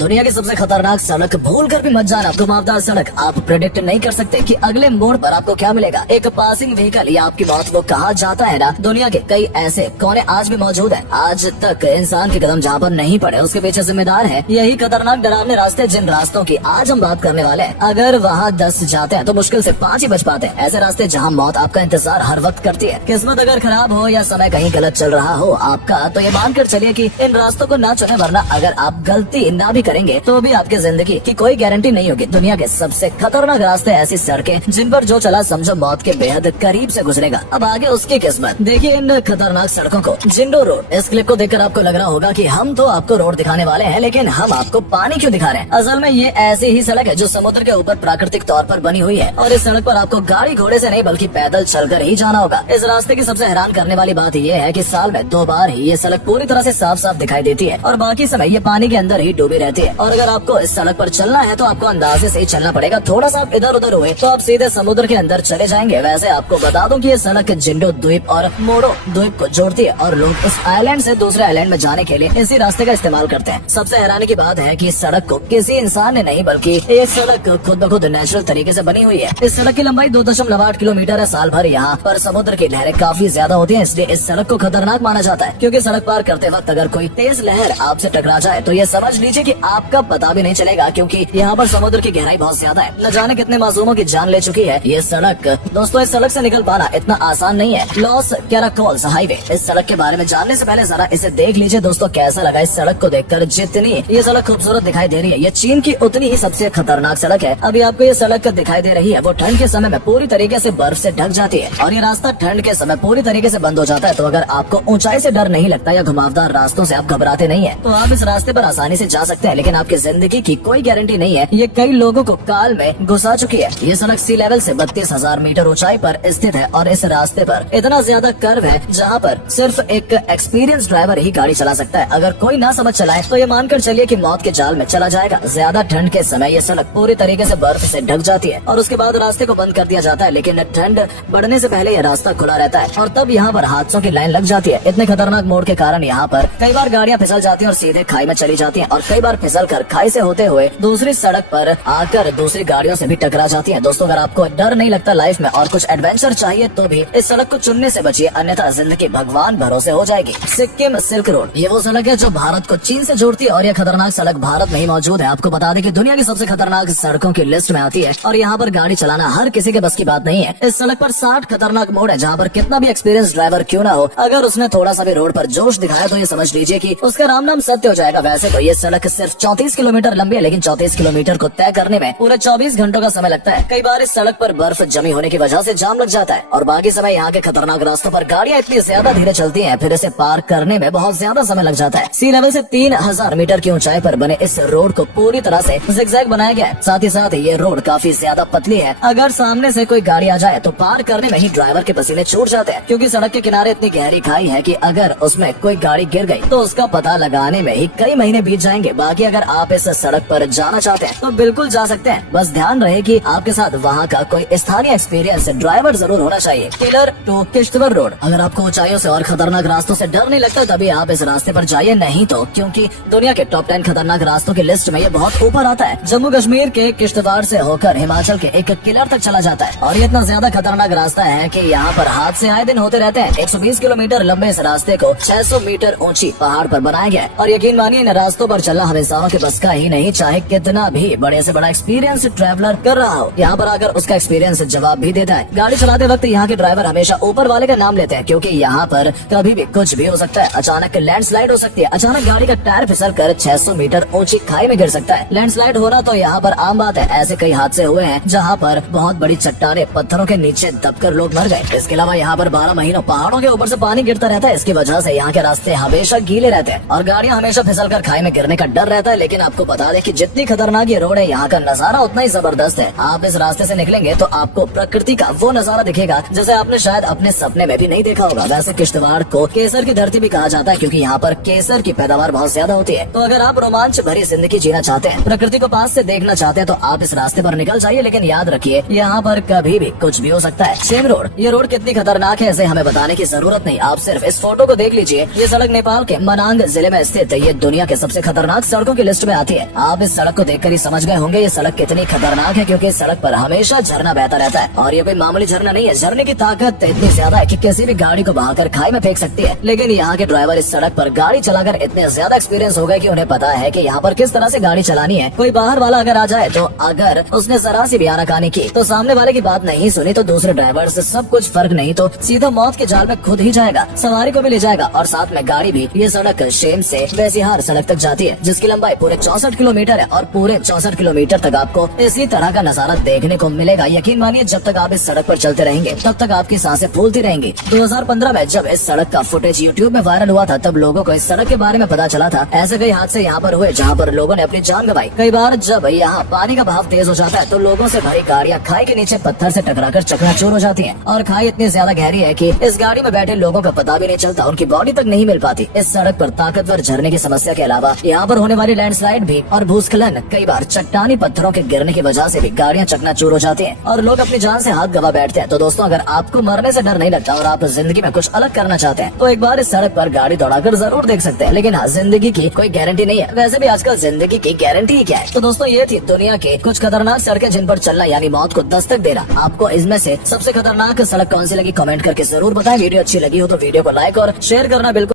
दुनिया की सबसे खतरनाक सड़क भूल कर भी मत जाना। घुमावदार सड़क, आप प्रेडिक्ट नहीं कर सकते कि अगले मोड़ पर आपको क्या मिलेगा। एक पासिंग व्हीकल या आपकी मौत, वो कहा जाता है ना, दुनिया के कई ऐसे कोने आज भी मौजूद है। आज तक इंसान के कदम जहाँ पर नहीं पड़े उसके पीछे जिम्मेदार है यही खतरनाक डरावने रास्ते। जिन रास्तों की आज हम बात करने वाले हैं, अगर वहाँ 10 जाते हैं तो मुश्किल से 5 ही बच पाते हैं। ऐसे रास्ते जहाँ मौत आपका इंतजार हर वक्त करती है। किस्मत अगर खराब हो या समय कहीं गलत चल रहा हो आपका, तो ये मानकर चलिए कि इन रास्तों को ना चुने, वरना अगर आप गलती ना भी करेंगे तो भी आपकी जिंदगी की कोई गारंटी नहीं होगी। दुनिया के सबसे खतरनाक रास्ते, ऐसी सड़कें जिन पर जो चला समझो मौत के बेहद करीब से गुजरेगा। अब आगे उसकी किस्मत। देखिए इन खतरनाक सड़कों को। जिंडो रोड। इस क्लिप को देखकर आपको लग रहा होगा कि हम तो आपको रोड दिखाने वाले हैं, लेकिन हम आपको पानी क्यों दिखा रहे हैं। असल में ये ऐसी ही सड़क है जो समुद्र के ऊपर प्राकृतिक तौर पर बनी हुई है, और इस सड़क पर आपको गाड़ी घोड़े से नहीं बल्कि पैदल चलकर ही जाना होगा। इस रास्ते की सबसे हैरान करने वाली बात ये है कि साल में 2 बार ही ये सड़क पूरी तरह से साफ साफ दिखाई देती है और बाकी समय ये पानी के अंदर ही डूबी रहती है। और अगर आपको इस सड़क पर चलना है तो आपको अंदाजे से ही चलना पड़ेगा। थोड़ा सा आप इधर उधर हुए तो आप सीधे समुद्र के अंदर चले जाएंगे। वैसे आपको बता दूं कि ये सड़क जिंडो द्वीप और मोडो द्वीप को जोड़ती है और लोग इस आइलैंड से दूसरे आइलैंड में जाने के लिए इसी रास्ते का इस्तेमाल करते हैं। सबसे हैरानी की बात है कि इस सड़क को किसी इंसान ने नहीं बल्कि ये सड़क खुद ब खुद नेचुरल तरीके से बनी हुई है। इस सड़क की लंबाई 2.8 किलोमीटर है। साल भर यहाँ पर समुद्र की लहरें काफी ज्यादा होती है, इसलिए इस सड़क को खतरनाक माना जाता है। क्योंकि सड़क पार करते वक्त अगर कोई तेज लहर आपसे टकरा जाए तो ये समझ लीजिए कि आपका पता भी नहीं चलेगा, क्योंकि यहाँ पर समुद्र की गहराई बहुत ज्यादा है। न जाने कितने मासूमों की जान ले चुकी है ये सड़क। दोस्तों इस सड़क से निकल पाना इतना आसान नहीं है। Los Caracoles highway. इस सड़क के बारे में जानने से पहले जरा इसे देख लीजिए। दोस्तों कैसा लगा इस सड़क को देखकर। जितनी ये सड़क खूबसूरत दिखाई दे रही है, ये चीन की उतनी ही सबसे खतरनाक सड़क है। अभी आपको ये सड़क दिखाई दे रही है, वो ठंड के समय में पूरी तरीके से बर्फ से ढक जाती है और ये रास्ता ठंड के समय पूरी तरीके से बंद हो जाता है। तो अगर आपको ऊंचाई से डर नहीं लगता या घुमावदार रास्तों से आप घबराते नहीं है तो आप इस रास्ते पर आसानी से जा सकते हैं, लेकिन आपकी जिंदगी की कोई गारंटी नहीं है। ये कई लोगों को काल में घुसा चुकी है। ये सड़क सी लेवल से 32,000 मीटर ऊंचाई पर स्थित है और इस रास्ते पर इतना ज्यादा कर्व है जहाँ पर सिर्फ एक एक्सपीरियंस ड्राइवर ही गाड़ी चला सकता है। अगर कोई ना समझ चलाए तो ये मानकर चलिए कि मौत के जाल में चला जाएगा। ज्यादा ठंड के समय ये सड़क पूरी तरीके से बर्फ से ढक जाती है और उसके बाद रास्ते को बंद कर दिया जाता है, लेकिन ठंड बढ़ने से पहले ये रास्ता खुला रहता है और तब यहाँ पर हादसों की लाइन लग जाती है। इतने खतरनाक मोड़ के कारण यहाँ पर कई बार गाड़ियाँ फिसल जाती हैं और सीधे खाई में चली जाती हैं, और कई बार फिसल कर खाई से होते हुए दूसरी सड़क पर आकर दूसरी गाड़ियों से भी टकरा जाती हैं। दोस्तों अगर आपको डर नहीं लगता लाइफ में और कुछ एडवेंचर चाहिए तो भी इस सड़क को चुनने से बचिए, अन्यथा जिंदगी भगवान भरोसे हो जाएगी। Sikkim silk road. ये वो सड़क है जो भारत को चीन से जोड़ती है और ये खतरनाक सड़क भारत में ही मौजूद है। आपको बता दें कि दुनिया की सबसे खतरनाक सड़कों की लिस्ट में आती है और यहाँ पर गाड़ी चलाना हर किसी के बस की बात नहीं है। इस सड़क पर 60 खतरनाक मोड़ है जहाँ पर कितना भी एक्सपीरियंस ड्राइवर क्यों ना हो, अगर उसने थोड़ा सा भी रोड पर जोश दिखाया तो ये समझ लीजिए कि उसका राम नाम सत्य हो जाएगा। वैसे तो ये सड़क सिर्फ 34 किलोमीटर लंबी है, लेकिन 34 किलोमीटर को तय करने में पूरे 24 घंटों का समय लगता है। कई बार इस सड़क पर बर्फ जमी होने की वजह से जाम लग जाता है और बाकी समय यहाँ के खतरनाक रास्तों पर गाड़ियाँ इतनी ज्यादा धीरे चलती हैं, फिर इसे पार करने में बहुत ज्यादा समय लग जाता है। सी लेवल से 3000 मीटर की ऊंचाई पर बने इस रोड को पूरी तरह से जिगजैग बनाया गया है। साथ ही साथ ये रोड काफी ज्यादा पतली है। अगर सामने से कोई गाड़ी आ जाए तो पार करने में ही ड्राइवर के पसीने छूट जाते हैं, क्योंकि सड़क के किनारे इतनी गहरी खाई है कि अगर उसमें कोई गाड़ी गिर गई तो उसका पता लगाने में ही कई महीने बीत जाएंगे। बाकी अगर आप इस सड़क पर जाना चाहते हैं तो बिल्कुल जा सकते हैं, बस ध्यान रहे कि आपके साथ वहाँ का कोई स्थानीय एक्सपीरियंस ड्राइवर जरूर होना चाहिए। Killar to Kishtwar road. अगर आपको ऊंचाइयों से और खतरनाक रास्तों से डर नहीं लगता तभी आप इस रास्ते पर जाइए, नहीं तो क्योंकि दुनिया के टॉप 10 खतरनाक रास्तों की लिस्ट में ये बहुत ऊपर आता है। जम्मू कश्मीर के किश्तवाड़ से होकर हिमाचल के एक किलर तक चला जाता है और ये इतना ज्यादा खतरनाक रास्ता है कि यहाँ पर हादसे आए दिन होते रहते हैं। 120 किलोमीटर लंबे इस रास्ते को 600 मीटर ऊंची पहाड़ पर बनाया गया है और यकीन मानिए इन रास्तों पर चलना हम इंसानों के बस का ही नहीं, चाहे कितना भी बड़े से बड़ा एक्सपीरियंस ट्रैवलर कर रहा हो। यहाँ पर आकर उसका एक्सपीरियंस जवाब भी देता है। गाड़ी चलाते वक्त यहाँ के ड्राइवर हमेशा ऊपर वाले का नाम लेते हैं, क्योंकि यहाँ पर कभी भी कुछ भी हो सकता है। अचानक लैंडस्लाइड हो सकती है, अचानक गाड़ी का टायर फिसल कर 600 मीटर ऊंची खाई में गिर सकता है। लैंडस्लाइड होना तो यहाँ पर आम बात है। ऐसे कई हादसे हुए हैं जहाँ पर बहुत बड़ी चट्टाने पत्थरों के नीचे दबकर लोग मर गए। इसके अलावा यहाँ पर 12 महीनों पहाड़ों के ऊपर से पानी गिरता रहता है। इसकी वजह से यहाँ के रास्ते हमेशा गीले रहते हैं और गाड़ियाँ हमेशा फिसल कर खाई में गिरने का डर रहता है। लेकिन आपको बता दें कि जितनी खतरनाक ये रोड है, यहाँ का नजारा उतना ही जबरदस्त है। आप इस रास्ते से निकलेंगे तो आपको प्रकृति का वो नजारा दिखेगा जिसे आपने शायद अपने सपने में भी नहीं देखा होगा। वैसे किश्तवाड़ को केसर की धरती भी कहा जाता है, क्योंकि यहाँ पर केसर की पैदावार बहुत ज्यादा होती है। तो अगर आप रोमांच भरी जिंदगी जीना चाहते हैं, प्रकृति को पास से देखना चाहते हैं, तो आप इस रास्ते पर निकल जाइए। लेकिन याद रखिए यहाँ पर कभी भी कुछ भी हो सकता है। Same road. ये रोड कितनी खतरनाक है इसे हमें बताने की जरूरत नहीं, आप सिर्फ इस फोटो को देख लीजिए। ये सड़क नेपाल के मनांग जिले में स्थित है। ये दुनिया के सबसे खतरनाक सड़कों सड़कों की लिस्ट में आती है। आप इस सड़क को देखकर ही समझ गए होंगे ये सड़क कितनी खतरनाक है, क्योंकि इस सड़क पर हमेशा झरना बहता रहता है। और ये कोई मामूली झरना नहीं है, झरने की ताकत इतनी ज्यादा है कि किसी भी गाड़ी को बहाकर खाई में फेंक सकती है। लेकिन यहाँ के ड्राइवर इस सड़क पर गाड़ी चलाकर इतने ज्यादा एक्सपीरियंस हो गए कि उन्हें पता है कि यहाँ पर किस तरह से गाड़ी चलानी है। कोई बाहर वाला अगर आ जाए तो अगर उसने जरा सी भी आनाकानी की तो सामने वाले की बात नहीं सुनी तो दूसरे ड्राइवर से सब कुछ फर्क नहीं तो सीधा मौत के जाल में खुद ही जाएगा, सवारी को भी ले जाएगा और साथ में गाड़ी भी। ये सड़क शेम से वैसिहार सड़क तक जाती है, जिसकी लंबाई पूरे 64 किलोमीटर है और पूरे 64 किलोमीटर तक आपको इसी तरह का नजारा देखने को मिलेगा। यकीन मानिए जब तक आप इस सड़क पर चलते रहेंगे तब तक आपकी सांसें फूलती रहेंगी। 2015 में जब इस सड़क का फुटेज यूट्यूब में वायरल हुआ था तब लोगों को इस सड़क के बारे में पता चला था। ऐसे कई हादसे यहाँ पर हुए जहाँ पर लोगों ने अपनी जान गंवाई। कई बार जब यहाँ पानी का बहाव तेज हो जाता है तो लोगों से भरी गाड़ियाँ खाई के नीचे पत्थर से टकराकर चकनाचूर हो जाती हैं और खाई इतनी ज्यादा गहरी है कि इस गाड़ी में बैठे लोगों का पता भी नहीं चलता, उनकी बॉडी तक नहीं मिल पाती। इस सड़क पर ताकतवर झरने की समस्या के अलावा यहाँ पर होने वाली लैंडस्लाइड भी और भूस्खलन, कई बार चट्टानी पत्थरों के गिरने की वजह से भी गाड़ियाँ चकनाचूर हो जाती हैं और लोग अपनी जान से हाथ गवा बैठते हैं। तो दोस्तों, अगर आपको मरने से डर नहीं लगता और आप जिंदगी में कुछ अलग करना चाहते हैं तो एक बार इस सड़क पर गाड़ी दौड़ाकर जरूर देख सकते हैं। लेकिन हाँ, जिंदगी की कोई गारंटी नहीं है। वैसे भी आजकल जिंदगी की गारंटी ही क्या है। तो दोस्तों, ये थी दुनिया के कुछ खतरनाक सड़कें जिन पर चलना यानी मौत को दस्तक देना। आपको इनमें से सबसे खतरनाक सड़क कौन सी लगी कमेंट करके जरूर बताएं। वीडियो अच्छी लगी हो तो वीडियो को लाइक और शेयर करना बिल्कुल